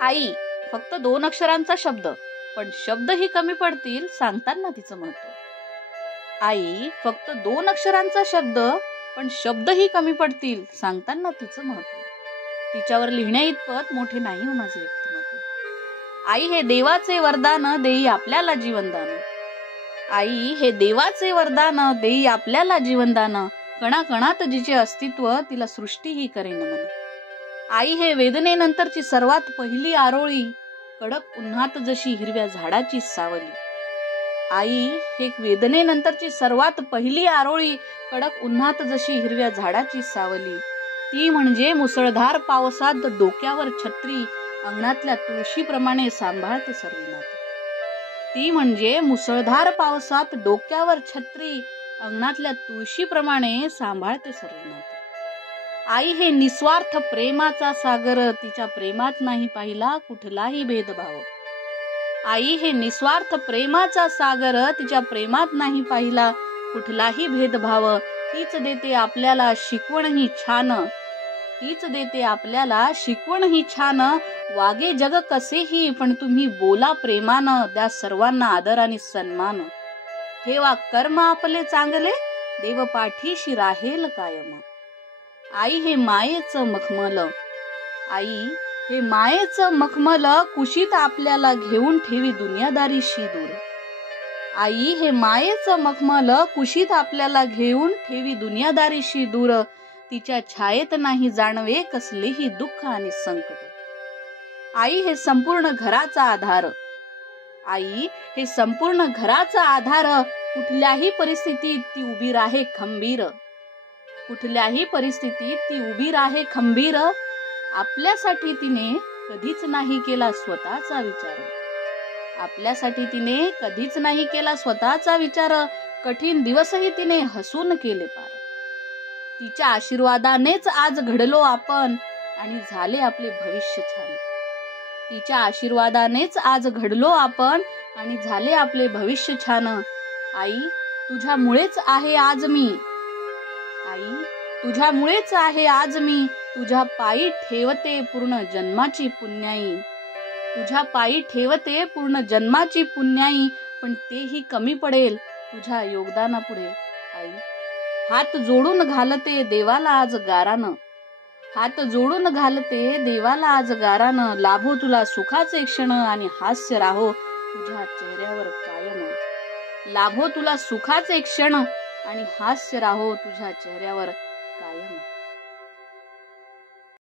आई फक्त 2 अक्षरांचा शब्द, पण शब्दही कमी पडतील सांगताना तिचं महत्व. आई फक्त 2 अक्षरांचा शब्द, पण शब्दही कमी पडतील सांगताना तिचं महत्व. तिच्यावर लिहिण्या इतपत मोठे नाही हो माझे व्यक्तिमत्व. आई हे देवाचे वरदान, देई आपल्याला जीवनदान. आई हे देवाचे वरदान, देई आपल्याला जीवनदान. कणाकणात जिचे अस्तित्व, तिला सृष्टी ही करे नमन. आई हे वेदनेनंतरची सर्वात पहिली आरोळी, कडक उन्हात जशी हिरव्या झाडाची सावली. आई हे वेदनेनंतरची सर्वात पहिली आरोळी, कडक उन्हात जशी हिरव्या झाडाची सावली. ती म्हणजे मुसळधार पावसात डोक्यावर छत्री, अंगणातल्या तुळशीप्रमाणे सांभाळते सर्व नाती. ती म्हणजे मुसळधार पावसात डोक्यावर छत्री, अंगणातल्या तुळशीप्रमाणे सांभाळते सर्व नाती. आई हे निस्वार्थ प्रेमाचा सागर, तिच्या प्रेमात नाही पाहिला कुठलाही भेदभाव. आई हे निस्वार्थ प्रेमाचा सागर, तिच्या प्रेमात नाही पाहिला कुठलाही भेदभाव. तीच देते आपल्याला शिकवणही छान, तीच देते आपल्याला शिकवणही छान. वागे जग कसेही पण तुम्ही बोला प्रेमानं, द्या सर्वांना आदर आणि सन्मान. ठेवा कर्म आपले चांगले, देव पाठीशी राहेल कायम. आई हे मायेचं मखमल, आई हे मायेचं मखमल, कुशीत आपल्याला घेऊन ठेवी दुनियादारीशी दूर. आई हे मायेचं मखमल, कुशीत आपल्याला घेऊन ठेवी दुनियादारीशी दूर. तिच्या छायेत नाही जाणवे कसलेही दुःख आणि संकट. आई हे संपूर्ण घराचा आधार, आई हे संपूर्ण घराचा आधार. कुठल्याही परिस्थितीत ती उभी राहे खंबीर, कुठल्याही परिस्थितीत ती उभी राहे खंबीर. आपल्यासाठी तिने कधीच नाही केला स्वतःचा विचार, आपल्यासाठी तिने कधीच नाही केला स्वतःचा विचार. कठीण दिवसही तिने हसून केले पार. तिच्या आशीर्वादानेच आज घडलो आपण आणि झाले आपले भविष्य छान. तिच्या आशीर्वादानेच आज घडलो आपण आणि झाले आपले भविष्य छान. आई तुझ्यामुळेच आहे आज मी, आई तुझ्यामुळेच आहे आज मी. तुझ्या पायी ठेवते पूर्ण जन्माची पुण्याई, तुझ्या पायी ठेवते पूर्ण जन्माची पुण्याई. पण तेही कमी पडेल तुझ्या योगदानापुढे. आई हात जोडून घालते देवाला आज गारानं, हात जोडून घालते देवाला आज गारानं. लाभो तुला सुखाचे क्षण आणि हास्य राहो तुझ्या चेहऱ्यावर कायम. लाभो तुला सुखाचे क्षण आणि हास्य राहो तुझ्या चेहऱ्यावर